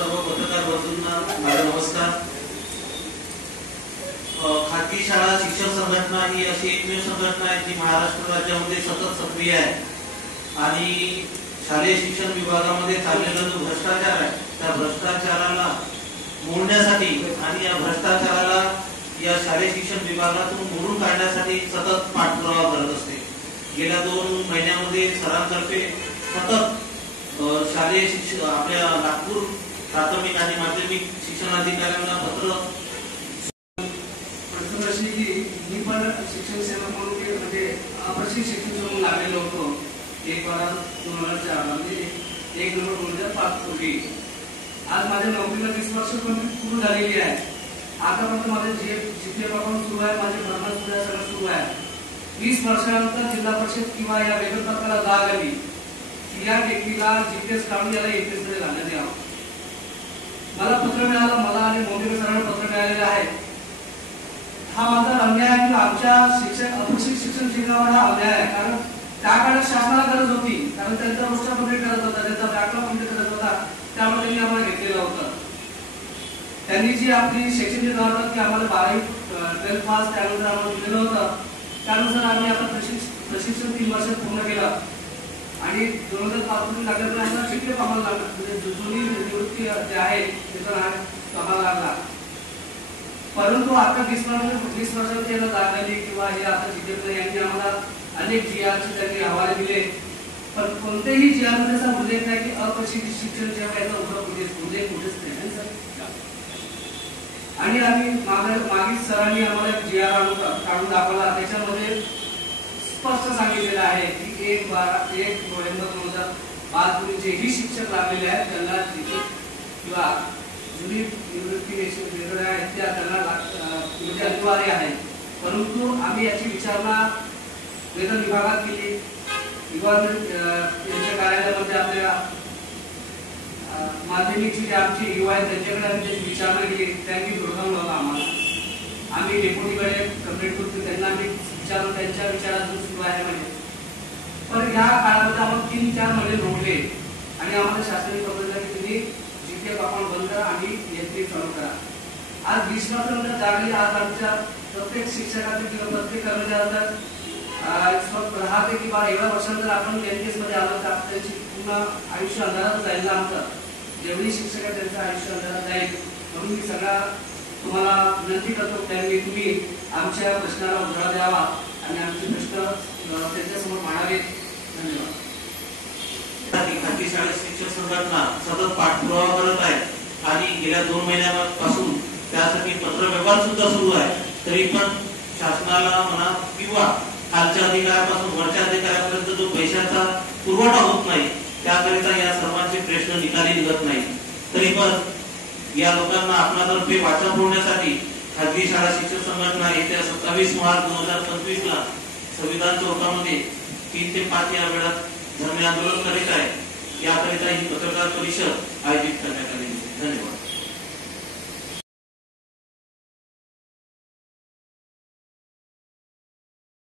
सर्व पत्रकार बंधूंना माझा नमस्कार। खाजगी शाळा शिक्षक संघटना ही अशी एकमेव संघटना आहे जी महाराष्ट्र राज्यामध्ये सतत सक्रिय आहे आणि शालेय शिक्षण विभागामध्ये चाललेला जो भ्रष्टाचार आहे त्या भ्रष्टाचाराला मोडण्यासाठी आणि या भ्रष्टाचाराला या शालेय शिक्षण विभागातून मोडून काढण्यासाठी सतत पाठपुरावा करत असते। गेल्या 2 महिन्यामध्ये सरांतर्फे सतत शालेय शिक्षण आपल्या नागपूर प्राथमिक आणि माध्यमिक शिक्षणाधिकाऱ्यांना पत्र मी पण शिक्षण सेवा म्हणून म्हणजे अप्रशिक्षित म्हणून लागलेलो होतो 1/12/2004 म्हणजे 1 नोव्हेंबर 2005 पूर्वी। आज माझ्या नोकरीला 20 वर्ष पूर्ण झालेली आहे। आतापर्यंत माझे जीपीए पासून सुरू आहे, माझे भरणा सुरू आहे, सगळं सुरू आहे। 20 वर्षानंतर जिल्हा परिषद किंवा या वेतनपत्राला जाग आली या व्यक्तीला जीपीएस काढून याला एपीएस मध्ये घालण्यात यावं। मला पत्र मिळालं, मला आणि मोदीकर सरांना पत्र मिळालेलं आहे। हा माझा अन्याय आहे की आमच्या अप्रशिक्षित शिक्षण शिकवण्यावर हा अन्याय आहे। कारण त्या काळात शासनाला गरज होती, कारण त्यांचा रोस्टर कंप्लीट करत होता, त्यांचा बॅकलॉग कंप्लीट करत होता, त्यामुळे त्यांनी आम्हाला घेतलेलं होतं। त्यांनी जी आपली शैक्षणिक धोरण की आम्हाला 12वी 12th पास त्यानंतर आम्हाला दिलेलं होतं, त्यानुसार आम्ही आता प्रशिक्षण 3 वर्षात पूर्ण केलं आणि 2005 मध्ये लागल्यानंतर आम्हाला शिक्षक कामाला लागला, म्हणजे जुनी निवृत्ती जे आहे त्याचा कामाला लागला। परंतु आता 20 वर्षांची याला जाग आली किंवा हे आता शिक्षक यांनी आम्हाला अनेक जीआरचे त्यांनी हवाले दिले, पण कोणतेही जीआर मध्ये असा उल्लेख नाही की अप्रशिक्षित शिक्षण जेव्हा याचा उल्लेख कुठेच नाही सर। आणि आम्ही मागील सरांनी आम्हाला जीआर काढून दाखवला, त्याच्यामध्ये स्पष्ट सांगितलेलं आहे की 1 नोव्हेंबर 2005 पूर्वी जेही शिक्षक लागलेले आहेत त्यांना किंवा जुनी निवृत्ती वेगवेगळ्या आहेत त्या त्यांना म्हणजे अनिवार्य आहे। परंतु आम्ही याची विचारणा वेतन विभागात केली, विभाग यांच्या कार्यालयामध्ये आपल्या माध्यमिकची जे आमची युवा आहेत त्यांच्याकडे आम्ही त्याची विचारणा केली, त्यांनी दुर्गम लावला आम्हाला। आम्ही डेप्युटीकडे कंप्लेंट करतो, त्यांना आम्ही विचारून त्यांच्या विचारातून सुरू आहे म्हणजे। पण या काळामध्ये आम्हाला 3-4 महिने रोखले आणि आम्हाला शासनाने पत्र दिलं की तुम्ही जीपीए आपण बंद करा आणि एनपी चालू करा। आज 20 वर्षानंतर जागली आज आमच्या प्रत्येक शिक्षकाचे किंवा प्रत्येक कर्मचाऱ्याचा राहते की बा एवढ्या वर्षानंतर आपण एनपीएस मध्ये आलो तर त्यांची पूर्ण आयुष्य अंधारात जाईल ना आमचं। जेवढी शिक्षक आहे त्यांचं आयुष्य अंधारात जाईल, म्हणून मी सगळा तुम्हाला विनंती करतो त्यांनी तुम्ही आमच्या प्रश्नाला उजाळा द्यावा आणि आमचे प्रश्न त्यांच्यासमोर मांडावेत। धन्यवाद। खाजगी शाळा शिक्षक संघटना सतत पाठपुरावा करत आहे आणि गेल्या 2 महिन्यापासून त्यासाठी पत्र व्यवहार सुद्धा सुरू आहे, तरी पण शासनाला म्हणा किंवा खालच्या अधिकाऱ्यापासून वरच्या अधिकाऱ्यापर्यंत जो पैशाचा पुरवठा होत नाही त्याकरिता या सर्वांचे प्रश्न निकाली निघत नाही। तरी पण या लोकांना आपणातर्फे वाचा फोडण्यासाठी खाजगी शाळा शिक्षक संघटना येत्या 27 मार्च 2025 ला संविधान चौकामध्ये 3 ते 5 या वेळात धरणे आंदोलन करीत आहे। याकरिता ही पत्रकार परिषद आयोजित करण्यात आली। धन्यवाद।